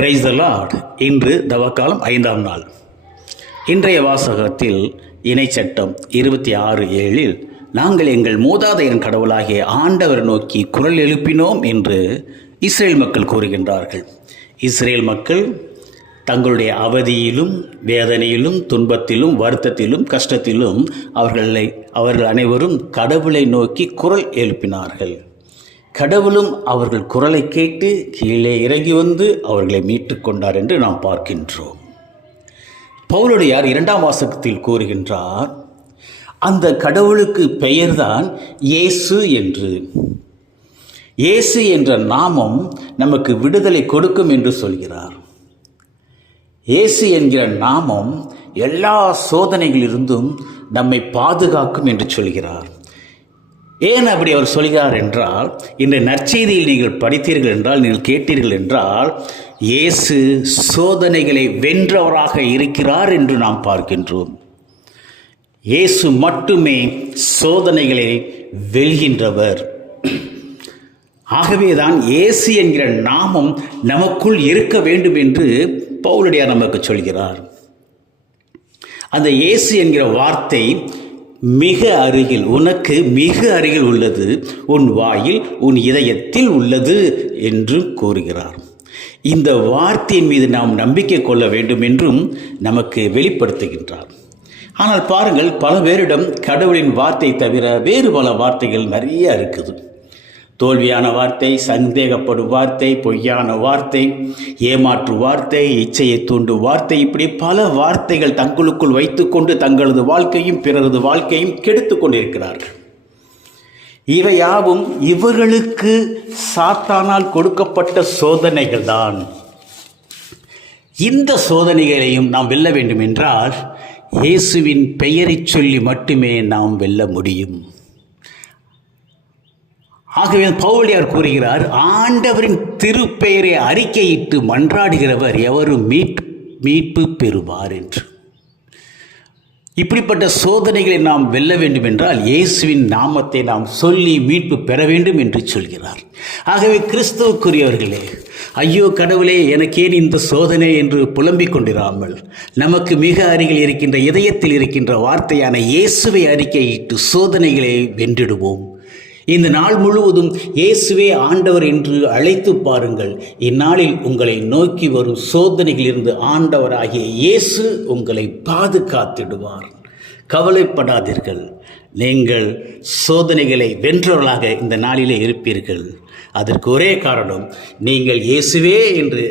Praise the Lord இன்று தவக்காலம் ஐந்தாம் நாள். இன்றைய வாசகத்தில் இணைச்சட்டம் இருபத்தி ஆறு ஏழில் நாங்கள் எங்கள் மூதாதையன் கடவுளாகிய ஆண்டவர் நோக்கி குரல் எழுப்பினோம் என்று இஸ்ரேல் மக்கள் கூறுகின்றார்கள். இஸ்ரேல் மக்கள் தங்களுடைய அவதியிலும் வேதனையிலும் துன்பத்திலும் வருத்தத்திலும் கஷ்டத்திலும் அவர்களை அவர்கள் அனைவரும் கடவுளை நோக்கி குரல் எழுப்பினார்கள். கடவுளும் அவர்கள் குரலை கேட்டு கீழே இறங்கி வந்து அவர்களை மீட்டு கொண்டார் என்று நாம் பார்க்கின்றோம். பவுலுடையார் இரண்டாம் வாசகத்தில் கூறுகின்றார் அந்த கடவுளுக்கு பெயர்தான் இயேசு என்று. இயேசு என்ற நாமம் நமக்கு விடுதலை கொடுக்கும் என்று சொல்கிறார். இயேசு என்கிற நாமம் எல்லா சோதனைகளிலிருந்தும் நம்மை பாதுகாக்கும் என்று சொல்கிறார். ஏன் அப்படி அவர் சொல்கிறார் என்றால் இந்த நற்செய்தியில் நீங்கள் படித்தீர்கள் என்றால் நீங்கள் கேட்டீர்கள் என்றால் இயேசு சோதனைகளை வென்றவராக இருக்கிறார் என்று நாம் பார்க்கின்றோம். இயேசு மட்டுமே சோதனைகளை வெல்கின்றவர். ஆகவேதான் இயேசு என்கிற நாமம் நமக்குள் இருக்க வேண்டும் என்று பவுலடியார் நமக்கு சொல்கிறார். அந்த இயேசு என்கிற வார்த்தை மிக அருகில் உனக்கு மிக அருகில் உள்ளது. உன் வாயில் உன் இதயத்தில் உள்ளது என்று கூறுகிறார். இந்த வார்த்தையின் மீது நாம் நம்பிக்கை கொள்ள வேண்டும் என்றும் நமக்கு வெளிப்படுத்துகின்றார். ஆனால் பாருங்கள் பல பேரிடம் கடவுளின் வார்த்தை தவிர வேறு பல வார்த்தைகள் நிறைய இருக்குது. தோல்வியான வார்த்தை சந்தேகப்படும் வார்த்தை பொய்யான வார்த்தை ஏமாற்று வார்த்தை இச்சையை தூண்டும் வார்த்தை இப்படி பல வார்த்தைகள் தங்களுக்குள் வைத்துக்கொண்டு தங்களது வாழ்க்கையும் பிறரது வாழ்க்கையும் கெடுத்து கொண்டிருக்கிறார்கள். இவையாவும் இவர்களுக்கு சாத்தானால் கொடுக்கப்பட்ட சோதனைகள் தான். இந்த சோதனைகளையும் நாம் வெல்ல வேண்டும் என்றால் இயேசுவின் பெயரைச் சொல்லி மட்டுமே நாம் வெல்ல முடியும். ஆகவே பவுலியார் கூறுகிறார் ஆண்டவரின் திருப்பெயரை அறிக்கையிட்டு மன்றாடுகிறவர் எவரும் மீட் மீட்பு பெறுவார் என்று. இப்படிப்பட்ட சோதனைகளை நாம் வெல்ல வேண்டும் என்றால் இயேசுவின் நாமத்தை நாம் சொல்லி மீட்பு பெற வேண்டும் என்று சொல்கிறார். ஆகவே கிறிஸ்துவுக்குரியவர்களே ஐயோ கடவுளே எனக்கேன் இந்த சோதனை? என்று புலம்பிக் கொண்டிராமல் நமக்கு மிக அருகில் இருக்கின்ற இதயத்தில் இருக்கின்ற வார்த்தையான இயேசுவை அறிக்கையிட்டு சோதனைகளை வென்றிடுவோம். இந்த நாள் முழுவதும் இயேசுவே ஆண்டவர் என்று அழைத்து பாருங்கள். இந்நாளில் உங்களை நோக்கி வரும் சோதனைகளிலிருந்து ஆண்டவராகிய இயேசு உங்களை பாதுகாத்திடுவார். கவலைப்படாதீர்கள். நீங்கள் சோதனைகளை வென்றவர்களாக இந்த நாளிலே இருப்பீர்கள். அதற்கு ஒரே காரணம் நீங்கள் இயேசுவே என்று